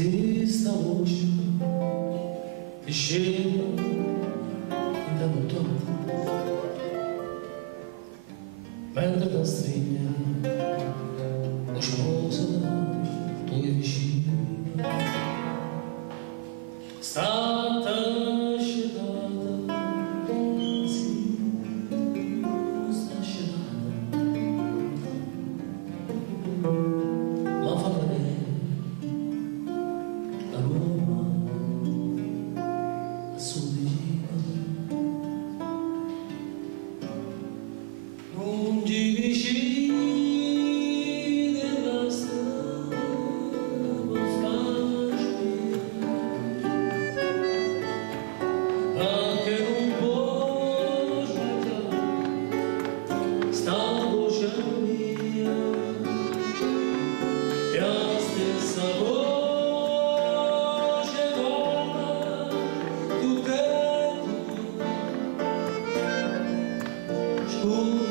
Ti stavo e scendo intanto tutto mentre da stringa la sposa tu è vicino stata scelata sì sta scelata ma fa bene la Roma a sud non ti vicini della strada anche non può sbagliare sta voce mia e la stessa voce donna tu che tu